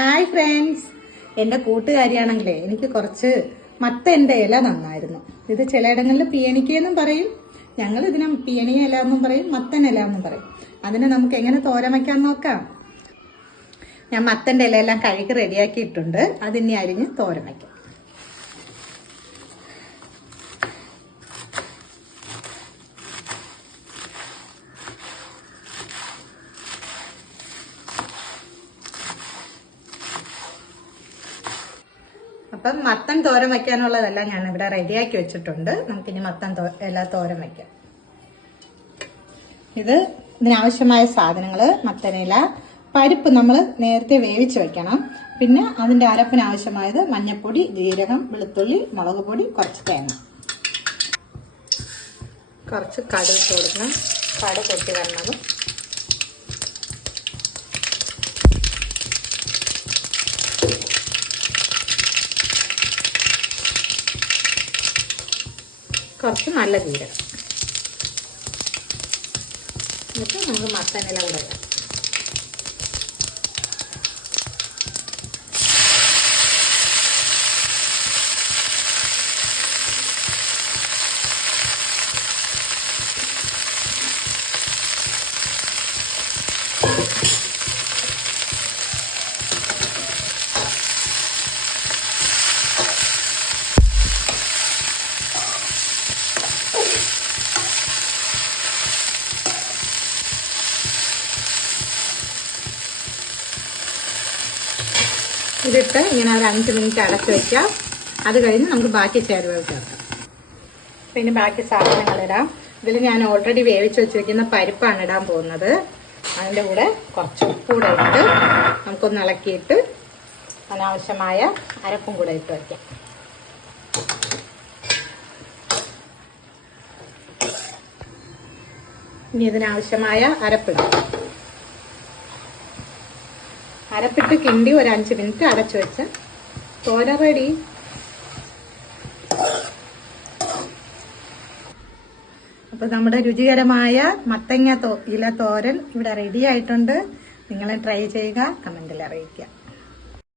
Hi friends, എൻ്റെ കൂട്ടുകാരിയാണെങ്കിലേ എനിക്ക് കുറച്ച് മത്തൻ്റെ ഇല നന്നായിരുന്നു. ഇത് ചിലയിടങ്ങളിൽ പിയണിക്കയെന്നും പറയും, ഞങ്ങൾ ഇതിനെ പിയണിയ ഇല എന്നും പറയും, മത്തൻ ഇല എന്നും പറയും. അതിനെ നമുക്ക് എങ്ങനെ തോരൻ വയ്ക്കാൻ നോക്കാം. ഞാൻ മത്തൻ്റെ ഇലയെല്ലാം കഴുകി റെഡിയാക്കിയിട്ടുണ്ട്. അതിനെ അരിഞ്ഞ് തോരൻ വയ്ക്കാം. അപ്പം മത്തൻ തോരൻ വയ്ക്കാനുള്ളതെല്ലാം ഞാൻ ഇവിടെ റെഡിയാക്കി വെച്ചിട്ടുണ്ട്. നമുക്കിനി മത്തൻ എല്ലാ തോരൻ വയ്ക്കാം. ഇതിനാവശ്യമായ സാധനങ്ങൾ: മത്തനില, പരിപ്പ് നമ്മൾ നേരത്തെ വേവിച്ച് വെക്കണം. പിന്നെ അതിൻ്റെ അരപ്പിനാവശ്യമായത് മഞ്ഞൾപ്പൊടി, ജീരകം, വെളുത്തുള്ളി, മുളക് പൊടി, കുറച്ച് തേങ്ങ, കുറച്ച് കടുക് കൊടുക്കണം. കടുക് പൊട്ടി വരണതും കുറച്ച് നല്ല ജീരകം. എന്നിട്ട് നമുക്ക് മത്തനില കൂടെ ഇടാം. ഇതിട്ട് ഇങ്ങനെ ഒരു 5 മിനിറ്റ് അടച്ച് വയ്ക്കാം. അത് കഴിഞ്ഞ് നമുക്ക് ബാക്കി ചേരുവകൾ ചേർക്കാം. പിന്നെ ബാക്കി സാധനങ്ങളിടാം. ഇതിൽ ഞാൻ ഓൾറെഡി വേവിച്ച് വെച്ചിരിക്കുന്ന പരിപ്പാണ് ഇടാൻ പോകുന്നത്. അതിൻ്റെ കൂടെ കുറച്ച് ഉപ്പ് കൂടെ ഇട്ട് നമുക്കൊന്ന് ഇളക്കിയിട്ട് അനാവശ്യമായ അരപ്പും കൂടെ ഇട്ട് വയ്ക്കാം. ഇനി ഇതിനാവശ്യമായ അരപ്പിടാം. അരപ്പിട്ട് കിണ്ടി ഒരു 5 മിനിറ്റ് അടച്ചു വെച്ച് തോരൻ റെഡി. അപ്പോൾ നമ്മുടെ രുചികരമായ മത്തങ്ങ ഇല തോരൻ ഇവിടെ റെഡി ആയിട്ടുണ്ട്. നിങ്ങൾ ട്രൈ ചെയ്യുക, കമൻറ്റിൽ അറിയിക്കുക.